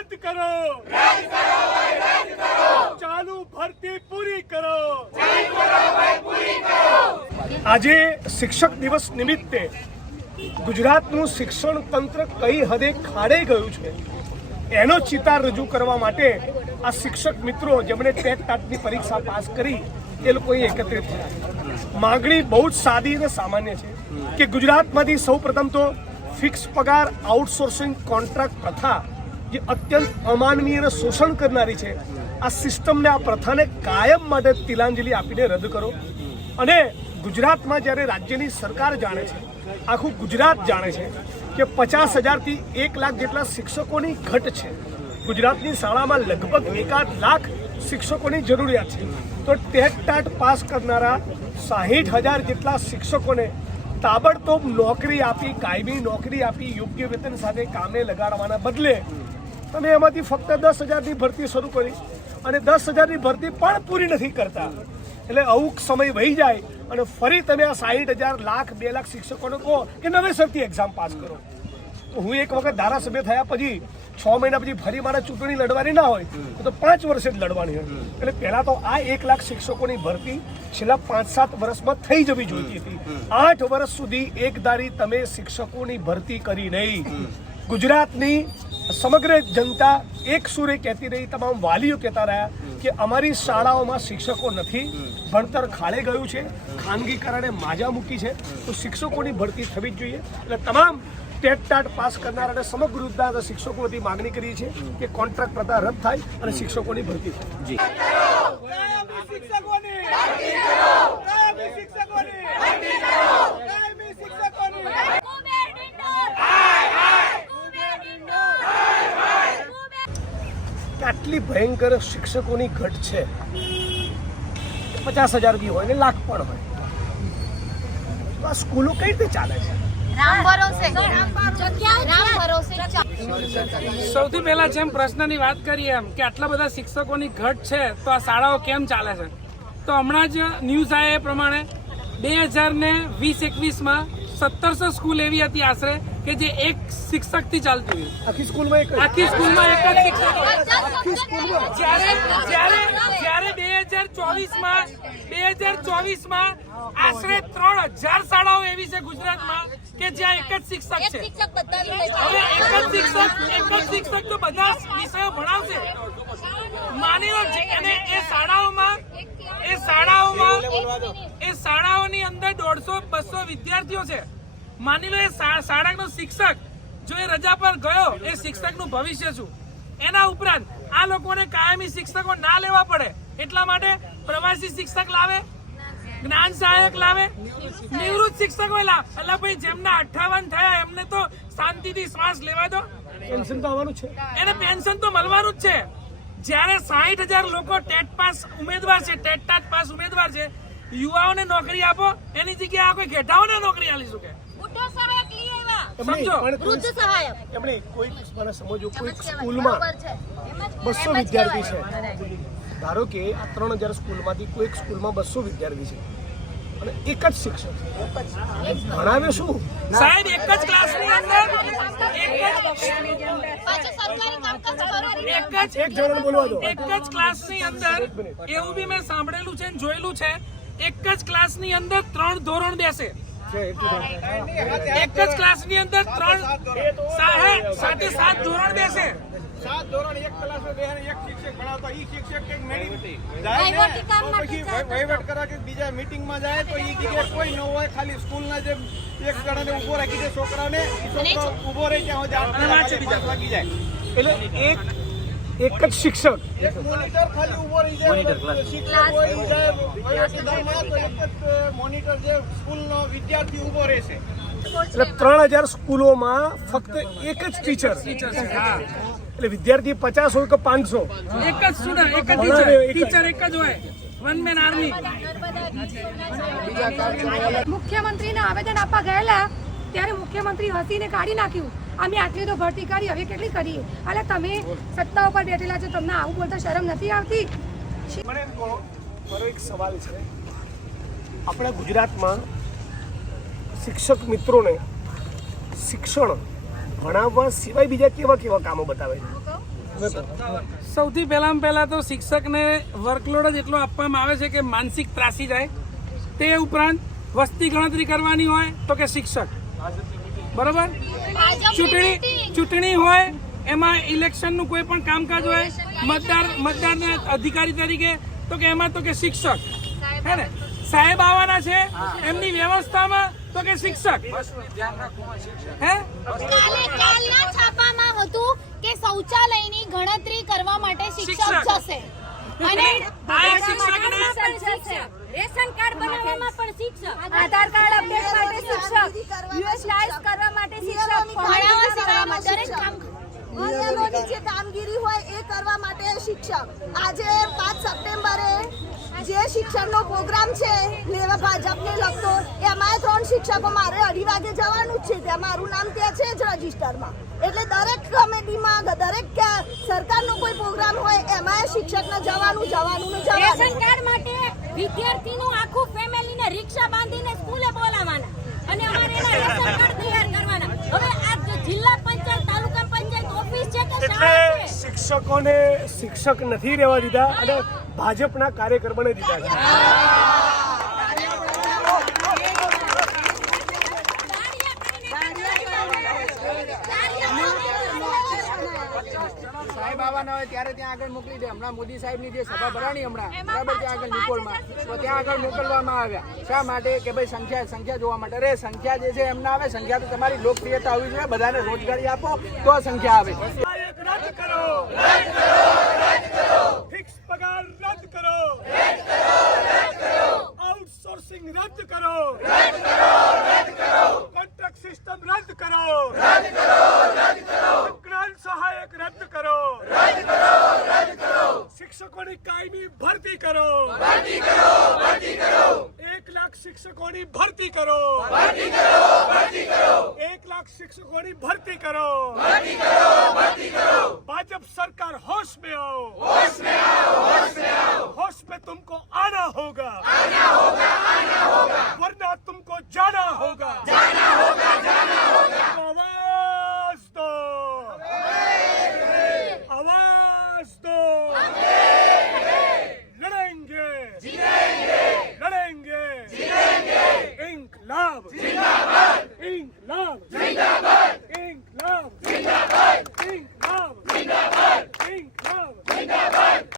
રદ કરો. ચાલુ ભરતી પૂરી કરો. આજે શિક્ષક દિવસ નિમિત્તે ગુજરાતનું શિક્ષણ તંત્ર કઈ હદે ખાડે ગયું છે, એનો ચિતાર રજૂ કરવા માટે આ શિક્ષક મિત્રો જેમણે ટેટ ટાટની પરીક્ષા પાસ કરી, એ લોકો એકત્રિત થયા. માગણી બહુ જ સાદી અને સામાન્ય છે કે ગુજરાતમાંથી સૌ પ્રથમ તો ફિક્સ પગાર આઉટસોર્સિંગ કોન્ટ્રાક્ટ પ્રથા જે અત્યંત અમાનવીય અને શોષણ કરનારી છે, આ સિસ્ટમને આ પ્રથાને કાયમ માટે તિલાંજલિ આપીને રદ કરો. અને ગુજરાતમાં જ્યારે રાજ્યની સરકાર જાણે છે, આખું ગુજરાત જાણે છે કે પચાસ હજારથી એક લાખ જેટલા શિક્ષકોની ઘટ છે. ગુજરાતની શાળામાં લગભગ એકાદ લાખ શિક્ષકોની જરૂરિયાત છે. તો ટેટ ટાટ પાસ કરનારા સાહીઠ હજાર જેટલા શિક્ષકોને તાબડતોબ નોકરી આપી, કાયમી નોકરી આપી, યોગ્ય વેતન સાથે કામે લગાડવાના બદલે તમે એમાંથી ફક્ત દસ હજારની ભરતી શરૂ કરી અને દસ હજારની ભરતી પણ પૂરી નથી કરતા. એટલે અમુક સમય વહી જાય અને ફરી તમે આ સાહીઠ હજાર, લાખ, બે લાખ શિક્ષકોને કહો કે નવેસરથી એક્ઝામ પાસ કરો. હું એક વખત ધારાસભ્ય થયા પછી છ મહિના પછી ફરી મારે ચૂંટણી લડવાની ના હોય, તો પાંચ વર્ષે જ લડવાની હોય. એટલે પહેલા તો આ એક લાખ શિક્ષકોની ભરતી છેલ્લા પાંચ સાત વર્ષમાં થઈ જવી જોઈતી હતી. આઠ વર્ષ સુધી એક ધારી તમે શિક્ષકોની ભરતી કરી નહીં. ગુજરાતની સમગ્ર જનતા એક સુરે કહેતી રહી, તમામ વાલીઓ કહેતા રહ્યા કે અમારી શાળાઓમાં શિક્ષકો નથી, ભણતર ખાળે ગયું છે, ખાનગીકરણે માજા મૂકી છે, તો શિક્ષકોની ભરતી થવી જ જોઈએ. એટલે તમામ ટેટ ટાટ પાસ કરનાર અને સમગ્ર શિક્ષકો વતી માગણી કરી છે કે કોન્ટ્રાક્ટ પ્રથા રદ થાય અને શિક્ષકોની ભરતી થાય કાયમી શિક્ષકોની કાયમી શિક્ષકોની કાયમી શિક્ષકોની કુબેર ડિંડોર હાય હાય કુબેર ડિંડોર હાય હાય કુબેર કે આટલી ભયંકર શિક્ષકોની ઘટ છે. પચાસ હજાર બી હોય ને લાખ પણ હોય. તો આ સ્કૂલો કઈ રીતે ચાલે છે? સૌથી પહેલા જેમ પ્રશ્નની વાત કરીએ એમ કે આટલા બધા શિક્ષકોની ઘટ છે તો આ શાળાઓ કેમ ચાલે છે? તો હમણાં જ ન્યૂઝ આવ્યા એ પ્રમાણે બે હજાર ને વીસ એકવીસમાં સત્તરસો સ્કૂલ એવી હતી આશરે કે જે એક શિક્ષકથી ચાલતી હતી. આખી સ્કૂલમાં એક આખી સ્કૂલમાં એક જ શિક્ષક. જ્યારે જ્યારે જ્યારે બે હજાર ચોવીસમાં, બે હજાર ચોવીસમાં આશરે ત્રણ હજાર શાળાઓ એવી છે ગુજરાતમાં કે જ્યાં એક જ શિક્ષક છે. હવે એક જ શિક્ષક, એક જ શિક્ષક તો બધા વિષયો ભણાવશે. માની લો અને એ શાળાઓમાં એ શાળાઓમાં, એ શાળાઓની અંદર દોઢસો, બસો વિદ્યાર્થીઓ છે. માની લો એ શાળાનો શિક્ષક, જો એ રજા પર ગયો, એ શિક્ષકનું ભવિષ્ય શું? એના ઉપરાંત આ લોકોને કાયમી શિક્ષકો ના લેવા પડે. એટલા માટે પ્રવાસી શિક્ષક લાવે જ્ઞાન સહાયક લાવે નિવૃત્ત શિક્ષકો લાવે. એટલે ભાઈ જેમના અઠાવન થયા એમને તો શાંતિથી શ્વાસ લેવા દો. પેન્શન તો આવવાનું છે. એને પેન્શન તો મળવાનું જ છે. જ્યારે સાહીઠ હજાર લોકો ટેટ પાસ ઉમેદવાર છે ટેટ ટાટ પાસ ઉમેદવાર છે યુવાઓને નોકરી આપો એની જગ્યાએ આ કોઈ ઘેટાઓને નોકરી આલી શકે બુઢો સહાયક લઈ આવ્યા એમણે સમજો. વૃદ્ધ સહાયક. એમણે કોઈ મને સમજો કોઈ સ્કૂલમાં બસો વિદ્યાર્થી છે. ધારો કે આ ત્રણ હજાર સ્કૂલમાંથી કોઈક સ્કૂલમાં બસો વિદ્યાર્થી છે. અને એક જ શિક્ષક. ભણાવે શું? સાહેબ એક જ ક્લાસની અંદર એક જ એક ધોરણ એક બોલવા દો. એક જ ક્લાસની અંદર એવું બી મેં સાંભળેલું છે અને જોયેલું છે. એક જ ક્લાસની અંદર ત્રણ ધોરણ બેસે. એક જ ક્લાસની અંદર ત્રણ સાથે સાત ધોરણ બેસે. સાત ધોરણ એક ક્લાસમાં એક શિક્ષક ભણાવતા. ઈ શિક્ષક કંઈક મેળવી જાય ને, પછી વહીવટ કરવા કે બીજા મીટિંગમાં જાય તો ઈ જગ્યાએ કોઈ ન હોય ખાલી સ્કૂલના જે એક જણાને ઊભો રાખી દે છોકરાને છોકરો ઊભો રહી ત્યાં પાંચ જાય. એટલે એક એક જ શિક્ષક. એટલે ત્રણ હજાર સ્કૂલોમાં ફક્ત એક જ ટીચર એટલે વિદ્યાર્થી પચાસ હોય કે પાંચસો? એક જ સ્ટુડન્ટ એક જ. ટીચર ટીચર એક જ. હોય. વન મેન આર્મી મુખ્યમંત્રીને આવેદન આપવા ગયેલા ત્યારે મુખ્યમંત્રી હસીને કાઢી નાખ્યું. અમે આટલી તો ભરતી કરી હવે કેટલી કરીએ? એટલે તમે સત્તા ઉપર બેઠેલા છો તમને આવું બોલતા શરમ નથી આવતી? મને કહો મારો એક સવાલ છે. આપણા ગુજરાતમાં શિક્ષક મિત્રોને શિક્ષણ ભણાવવા સિવાય બીજા કેવા કેવા કામો બતાવે છે? સૌથી પહેલામાં પહેલાં તો શિક્ષકને વર્કલોડ જ એટલો આપવામાં આવે છે કે માનસિક ત્રાસી જાય. તે ઉપરાંત વસ્તી ગણતરી કરવાની હોય તો કે શિક્ષક. બરોબર? ચૂંટણી ચૂંટણી હોય એમાં ઇલેક્શનનું કોઈ પણ કામકાજ હોય મતદાર મતદારના અધિકારી તરીકે તો કે એમાં તો કે શિક્ષક. હે ને? સાહેબ આવવાના છે એમની વ્યવસ્થામાં તો કે શિક્ષક. હે? કાલે કાલના છાપામાં હતું કે શૌચાલયની ગણતરી કરવા માટે શિક્ષક શિક્ષક. જશે. અને આ એક શિક્ષકને રેશન કાર્ડ બનાવવામાં પણ શિક્ષક. આધાર કાર્ડ અપડેટ માટે શિક્ષક. યુએસ લાઇસ કરવા માટે શિક્ષક. ભણાવવા સિવાયનું દરેક કામ નિયમોની જે કામગીરી હોય એ કરવા માટે શિક્ષક. આજે પાંચ સપ્ટેમ્બરે જે શિક્ષણનો પ્રોગ્રામ છે લેવા ભાજપને લગતો એમાં ત્રણ શિક્ષકો મારે અઢી વાગે જવાનું જ છે. ત્યાં મારું નામ ત્યાં છે જ રજીસ્ટરમાં. એટલે દરેક કમિટીમાં દરેક કે- સરકારનો કોઈ પ્રોગ્રામ હોય એમાં શિક્ષકને જવાનું જવાનું ને જવાનું. કાર્ડ માટે વિદ્યાર્થીનું આખું ફેમિલીને રિક્ષા બાંધીને સ્કૂલે બોલાવવાના. અને અમારે એના રેશન કાર્ડ તૈયાર કરવાના. હવે આ જિલ્લા પંચાયત તાલુકા પંચાયત ઓફિસ છે કે શાળા છે? શિક્ષકોને શિક્ષક નથી રહેવા દીધા અને ભાજપના કાર્યકર્મને દીધા છે. સાહેબ આવવાના હોય ત્યારે ત્યાં આગળ મોકલી દે. હમણાં મોદી સાહેબની જે સભા ભરાણી હમણાં બરાબર ત્યાં આગળ નિકોલમાં તો ત્યાં આગળ મોકલવામાં આવ્યા. શા માટે? કે ભાઈ સંખ્યા સંખ્યા જોવા માટે. અરે સંખ્યા જે છે એમ આવે. સંખ્યા તો તમારી લોકપ્રિયતા હોવી જોઈએ. બધાને રોજગારી આપો તો સંખ્યા આવે. શિક્ષકોની કાયમી ભરતી કરો. ભરતી કરો ભરતી કરો. 1 લાખ શિક્ષકોની ભરતી કરો. ભરતી કરો ભરતી કરો. 1 લાખ શિક્ષકોની ભરતી કરો. ભરતી કરો ભરતી કરો. ભાજપ સરકાર હોશ મે આવો હોશ મે આવો